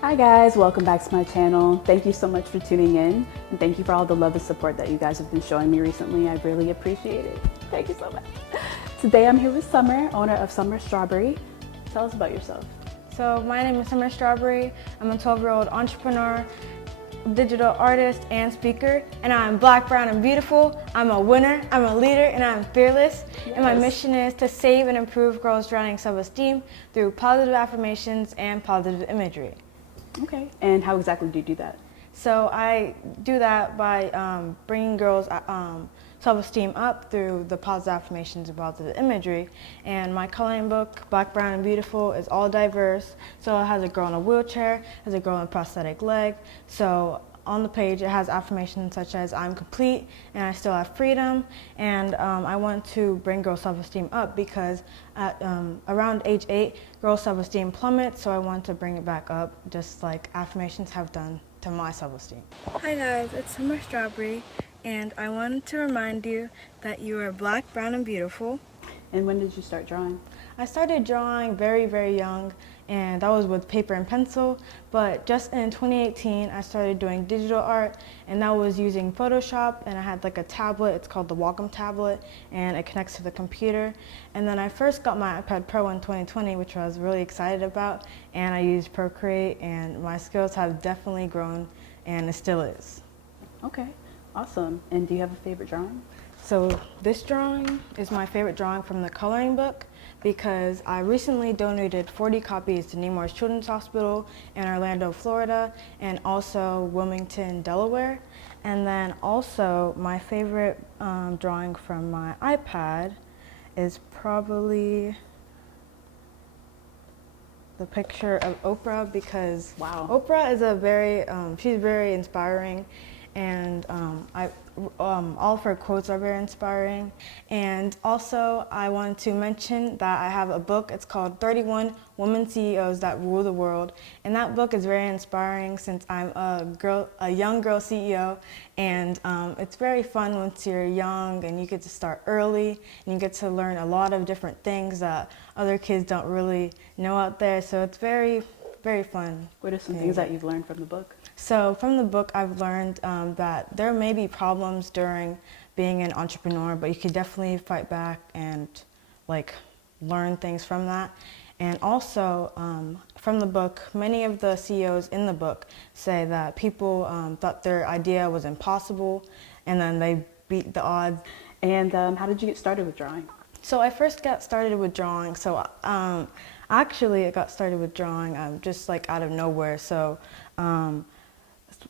Hi guys, welcome back to my channel. Thank you so much for tuning in, and thank you for all the love and support that you guys have been showing me recently. I really appreciate it. Thank you so much. Today I'm here with Sumer, owner of Sumer Strawbree. Tell us about yourself. So my name is Sumer Strawbree. I'm a 12-year-old entrepreneur, digital artist, and speaker. And I'm black, brown, and beautiful. I'm a winner, I'm a leader, and I'm fearless. Yes. And my mission is to save and improve girls' drowning self-esteem through positive affirmations and positive imagery. Okay, and how exactly do you do that? So I do that by bringing girls' self-esteem up through the positive affirmations and positive imagery. And my coloring book, Black, Brown, and Beautiful, is all diverse. So it has a girl in a wheelchair, has a girl in a prosthetic leg. So on the page it has affirmations such as I'm complete and I still have freedom, and I want to bring girls' self-esteem up because at around age 8 girls' self-esteem plummets, so I want to bring it back up just like affirmations have done to my self-esteem. Hi guys, it's Sumer Strawbree, and I wanted to remind you that you are black, brown, and beautiful. And when did you start drawing? I started drawing very, very young, and that was with paper and pencil, but just in 2018 I started doing digital art, and that was using Photoshop, and I had like a tablet, it's called the Wacom tablet, and it connects to the computer. And then I first got my iPad Pro in 2020, which I was really excited about, and I used Procreate, and my skills have definitely grown, and it still is. Okay, awesome. And do you have a favorite drawing? So this drawing is my favorite drawing from the coloring book because I recently donated 40 copies to Nemours Children's Hospital in Orlando, Florida, and also Wilmington, Delaware. And then also my favorite drawing from my iPad is probably the picture of Oprah, because Wow. Oprah is a very, she's very inspiring, and all of her quotes are very inspiring. And also I want to mention that I have a book, it's called 31 Women CEOs That Rule the World, and that book is very inspiring since I'm a young girl CEO, and it's very fun once you're young and you get to start early and you get to learn a lot of different things that other kids don't really know out there, so it's very, very fun. What are some things that you've learned from the book? So from the book I've learned that there may be problems during being an entrepreneur, but you can definitely fight back and like learn things from that. And also from the book, many of the CEOs in the book say that people thought their idea was impossible, and then they beat the odds. And how did you get started with drawing? So I first got started with drawing. So actually I got started with drawing just like out of nowhere. So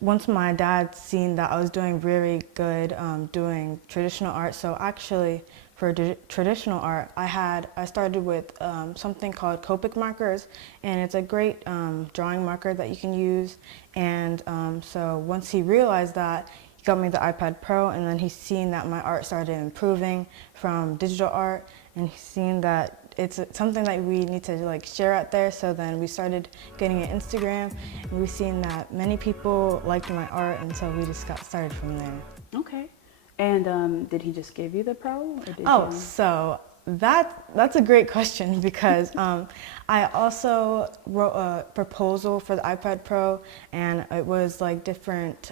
once my dad seen that I was doing really good doing traditional art, so actually for traditional art I started with something called Copic markers, and it's a great drawing marker that you can use. And so once he realized that, he got me the iPad Pro, and then he's seen that my art started improving from digital art, and he's seen that it's something that we need to like share out there. So then we started getting an Instagram, and we've seen that many people liked my art, and so we just got started from there. Okay. And did he just give you the Pro? Or did Oh, you... so that's a great question, because I also wrote a proposal for the iPad Pro, and it was like different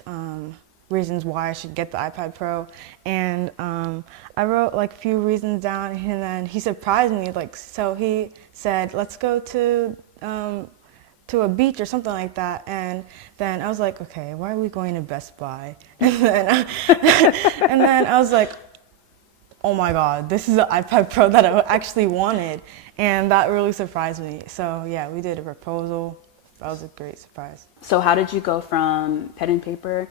reasons why I should get the iPad Pro, and I wrote like a few reasons down, and then he surprised me, like, so he said, let's go to a beach or something like that, and then I was like, okay, why are we going to Best Buy? And then I was like, oh my god, this is the iPad Pro that I actually wanted, and that really surprised me. So yeah, we did a proposal. That was a great surprise. So how did you go from pen and paper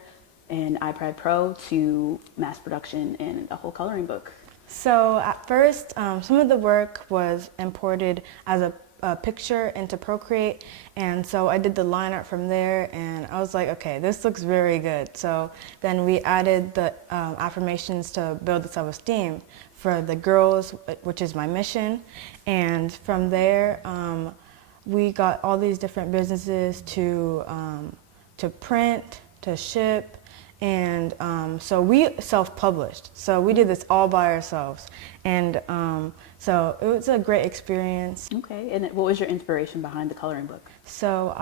and iPad Pro to mass production and a whole coloring book? So at first, some of the work was imported as a picture into Procreate, and so I did the line art from there, and I was like, okay, this looks very good. So then we added the affirmations to build the self-esteem for the girls, which is my mission. And from there, we got all these different businesses to print, to ship, and so we self-published. So we did this all by ourselves, and so it was a great experience. Okay, and what was your inspiration behind the coloring book? So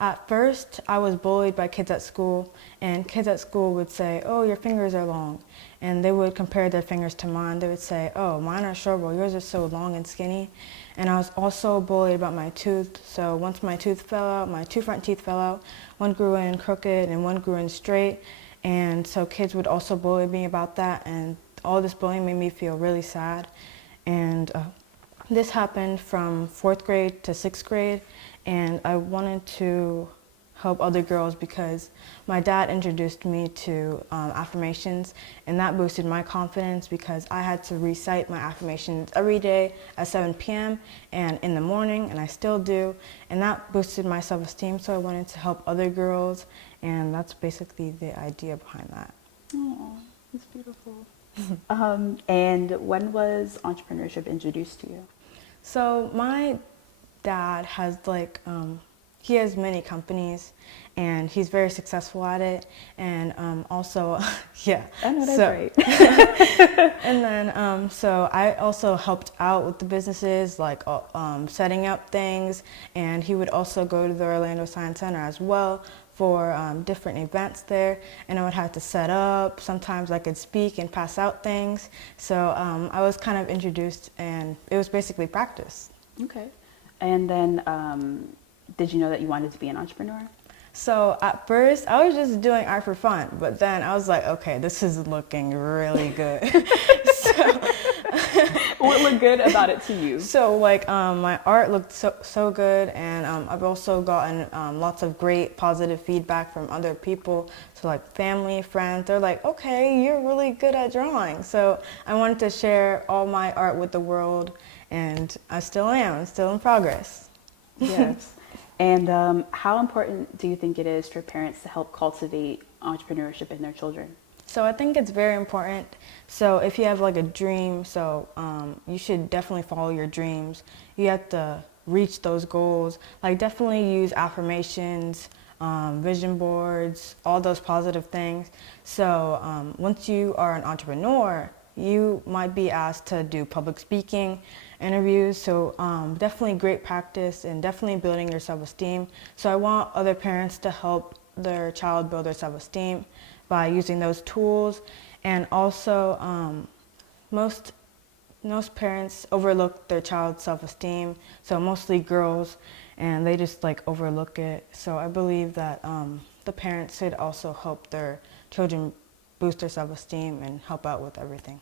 At first, I was bullied by kids at school, and kids at school would say, "Oh, your fingers are long." And they would compare their fingers to mine. They would say, "Oh, mine are short, but yours are so long and skinny." And I was also bullied about my tooth. So once my tooth fell out, my two front teeth fell out. One grew in crooked and one grew in straight. And so kids would also bully me about that. And all this bullying made me feel really sad. And this happened from 4th grade to 6th grade. And I wanted to help other girls because my dad introduced me to affirmations, and that boosted my confidence because I had to recite my affirmations every day at 7 p.m. and in the morning, and I still do, and that boosted my self-esteem, so I wanted to help other girls, and that's basically the idea behind that. Oh, that's beautiful. And when was entrepreneurship introduced to you? So my dad has he has many companies, and he's very successful at it. And also, yeah. I know that's right. And then, so I also helped out with the businesses, like setting up things. And he would also go to the Orlando Science Center as well for different events there. And I would have to set up. Sometimes I could speak and pass out things. So I was kind of introduced, and it was basically practice. Okay. And then, did you know that you wanted to be an entrepreneur? So at first, I was just doing art for fun, but then I was like, okay, this is looking really good. What looked good about it to you? So my art looked so good, and I've also gotten lots of great positive feedback from other people. So like family, friends, they're like, okay, you're really good at drawing. So I wanted to share all my art with the world, and I still am. I'm still in progress. Yes. And how important do you think it is for parents to help cultivate entrepreneurship in their children? So I think it's very important. So if you have like a dream, so you should definitely follow your dreams. You have to reach those goals. Like definitely use affirmations, vision boards, all those positive things. So once you are an entrepreneur, you might be asked to do public speaking, interviews, so definitely great practice and definitely building your self-esteem. So I want other parents to help their child build their self-esteem by using those tools. And also most parents overlook their child's self-esteem, so mostly girls, and they just like overlook it. So I believe that the parents should also help their children boost their self-esteem and help out with everything.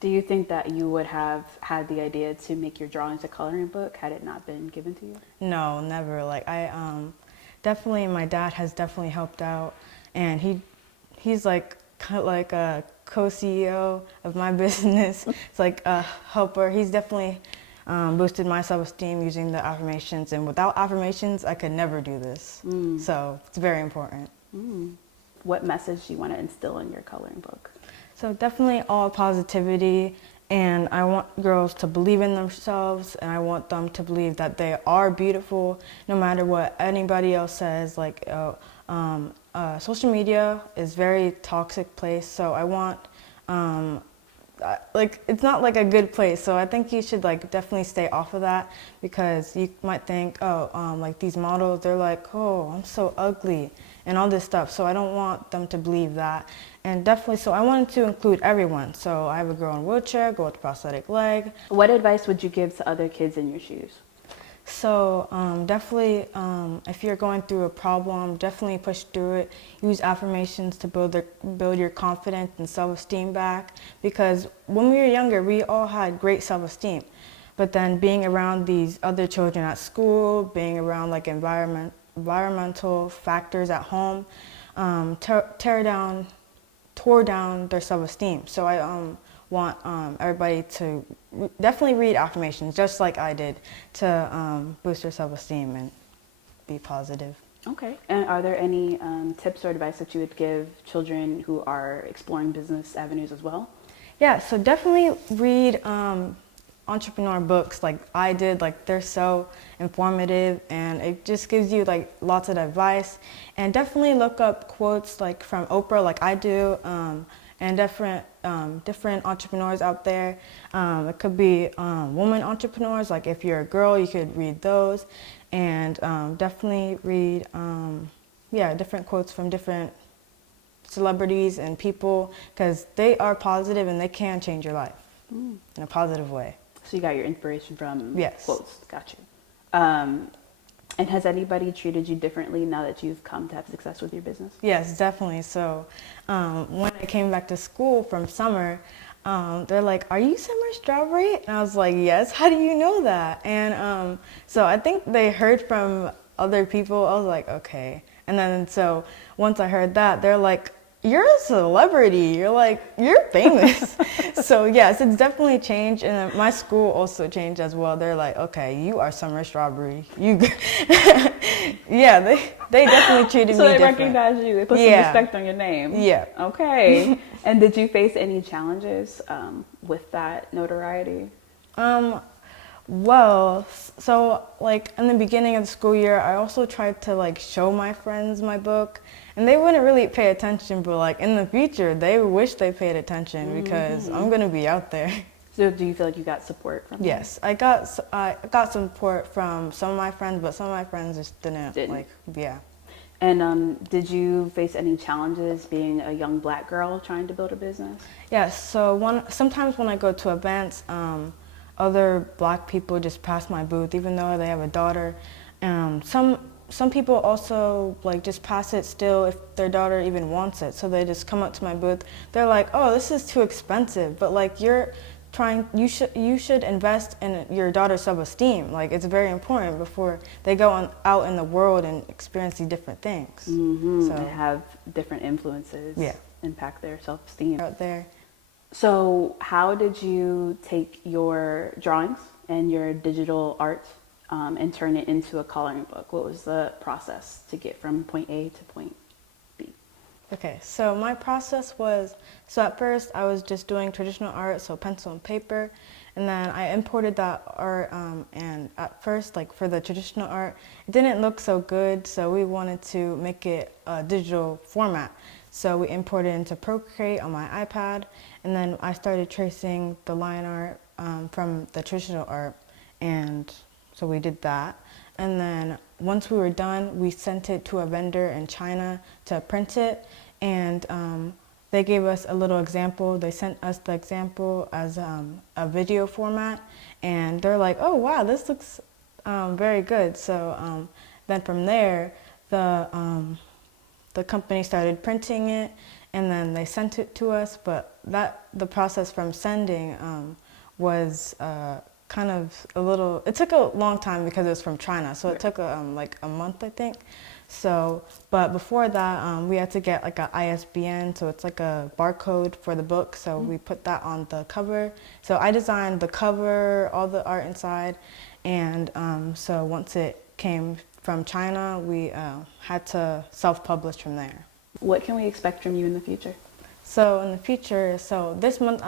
Do you think that you would have had the idea to make your drawings a coloring book had it not been given to you? No, never. Like definitely, my dad has definitely helped out, and he's like kind of like a co-CEO of my business. It's like a helper. He's definitely boosted my self-esteem using the affirmations, and without affirmations, I could never do this. So it's very important. What message do you want to instill in your coloring book? So definitely all positivity, and I want girls to believe in themselves, and I want them to believe that they are beautiful no matter what anybody else says. Like social media is a very toxic place, so I want it's not like a good place, so I think you should like definitely stay off of that, because you might think, like these models, they're like, oh, I'm so ugly and all this stuff, so I don't want them to believe that. And definitely, so I wanted to include everyone. So I have a girl in a wheelchair, girl with a prosthetic leg. What advice would you give to other kids in your shoes? So definitely, if you're going through a problem, definitely push through it. Use affirmations to build your confidence and self-esteem back. Because when we were younger, we all had great self-esteem. But then being around these other children at school, being around like environmental factors at home, tore down their self-esteem. So I want everybody to definitely read affirmations, just like I did, to boost their self-esteem and be positive. Okay. And are there any tips or advice that you would give children who are exploring business avenues as well? Yeah, so definitely read entrepreneur books like I did. Like they're so informative, and it just gives you like lots of advice. And definitely look up quotes like from Oprah, like I do, and different entrepreneurs out there. It could be woman entrepreneurs, like if you're a girl, you could read those, and definitely read different quotes from different celebrities and people, because they are positive and they can change your life in a positive way. So you got your inspiration from Yes. quotes. Got you. And has anybody treated you differently now that you've come to have success with your business? Yes, definitely. So when I came back to school from summer, they're like, "Are you Sumer Strawbree?" And I was like, "Yes." "How do you know that?" And so I think they heard from other people. I was like, "Okay." And then so once I heard that, they're like, "You're a celebrity. You're famous." So yes, it's definitely changed, and my school also changed as well. They're like, "Okay, you are Sumer Strawbree. You," yeah, they definitely treated so me they different. recognize you. They put some respect on your name. Yeah. Okay. And did you face any challenges with that notoriety? Well, so like in the beginning of the school year, I also tried to like show my friends my book, and they wouldn't really pay attention, but like in the future, they wish they paid attention because I'm gonna be out there. So do you feel like you got support from them? Yes, I got support from some of my friends, but some of my friends just didn't. Like, yeah. And did you face any challenges being a young black girl trying to build a business? Yes, so sometimes when I go to events, other black people just pass my booth, even though they have a daughter. Some people also like just pass it still if their daughter even wants it. So they just come up to my booth. They're like, "Oh, this is too expensive," but like you should invest in your daughter's self-esteem. Like it's very important before they go out in the world and experience these different things. So they have different influences. Yeah. Impact their self-esteem Out there. So how did you take your drawings and your digital art and turn it into a coloring book? What was the process to get from point A to point B? Okay, so my process was, so at first I was just doing traditional art, so pencil and paper, and then I imported that art, and at first, like for the traditional art, it didn't look so good, so we wanted to make it a digital format. So we imported it into Procreate on my iPad, and then I started tracing the line art from the traditional art, and so we did that. And then once we were done, we sent it to a vendor in China to print it, and they gave us a little example. They sent us the example as a video format, and they're like, "Oh wow, this looks very good." So then from there, the company started printing it, and then they sent it to us. But the process from sending was kind of it took a long time because it was from China, so it took like a month, I think. So, but before that, we had to get like a ISBN, so it's like a barcode for the book, so we put that on the cover. So I designed the cover, all the art inside, and so once it came from China, we had to self-publish from there. What can we expect from you in the future? So in the future, so this month,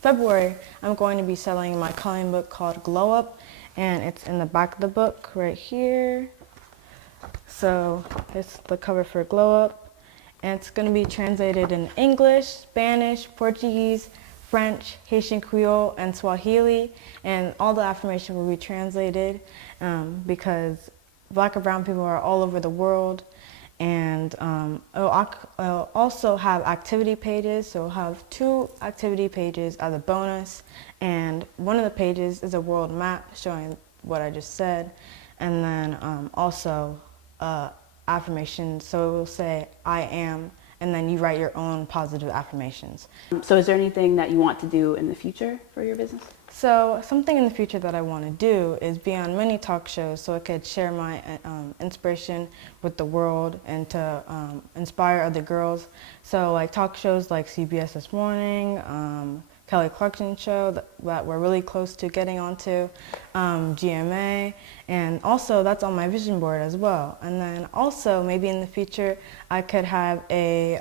February, I'm going to be selling my coloring book called Glow Up, and it's in the back of the book right here. So it's the cover for Glow Up, and it's going to be translated in English, Spanish, Portuguese, French, Haitian Creole, and Swahili, and all the affirmation will be translated because Black and brown people are all over the world. And it'll also have activity pages, so we'll have 2 activity pages as a bonus, and one of the pages is a world map showing what I just said, and then also affirmations, so it will say I am, and then you write your own positive affirmations. So is there anything that you want to do in the future for your business? So something in the future that I want to do is be on many talk shows so I could share my inspiration with the world and to inspire other girls. So like talk shows like CBS This Morning, Kelly Clarkson show that we're really close to getting onto, GMA, and also that's on my vision board as well. And then also maybe in the future I could have a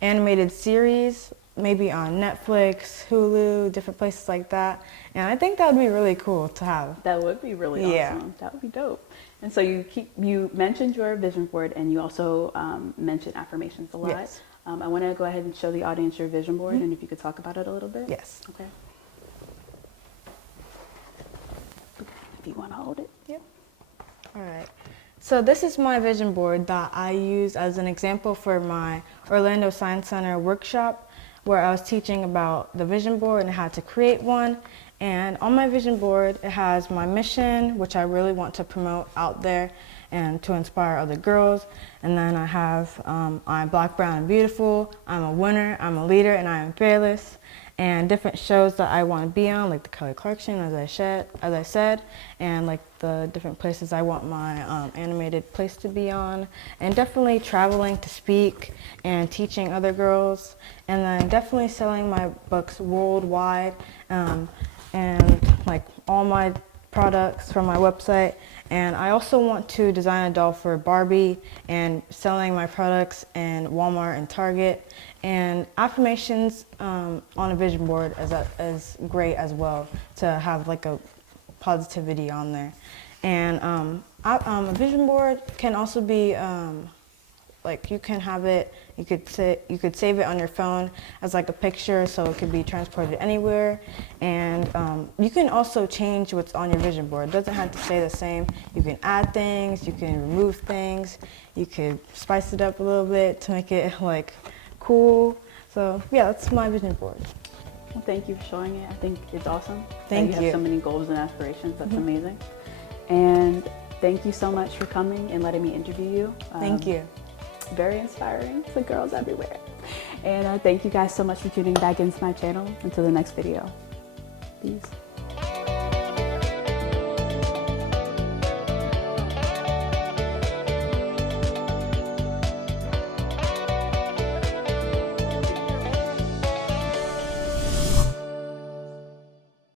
animated series, maybe on Netflix, Hulu, different places like that. And I think that would be really cool to have. That would be really awesome. That would be dope. And so you mentioned your vision board, and you also mentioned affirmations a lot. Yes. I want to go ahead and show the audience your vision board, and if you could talk about it a little bit. Yes. Okay. If you want to hold it. Yep. All right. So this is my vision board that I use as an example for my Orlando Science Center workshop, where I was teaching about the vision board and how to create one. And on my vision board, it has my mission, which I really want to promote out there and to inspire other girls. And then I have I'm Black, Brown, and Beautiful, I'm a winner, I'm a leader, and I am fearless. And different shows that I want to be on, like the Kelly Clarkson, as I said, and like the different places I want my animated place to be on, and definitely traveling to speak and teaching other girls, and then definitely selling my books worldwide, and like all my products from my website. And I also want to design a doll for Barbie and selling my products in Walmart and Target. And affirmations on a vision board is great as well, to have like a positivity on there. And a vision board can also be like, you can have it, you could save it on your phone as like a picture, so it could be transported anywhere. And you can also change what's on your vision board. It doesn't have to stay the same. You can add things, you can remove things, you could spice it up a little bit to make it like cool. So yeah, that's my vision board. Well, thank you for showing it. I think it's awesome. Thank you. You have so many goals and aspirations. That's amazing. And thank you so much for coming and letting me interview you. Thank you. Very inspiring to girls everywhere. And thank you guys so much for tuning back into my channel. Until the next video. Peace.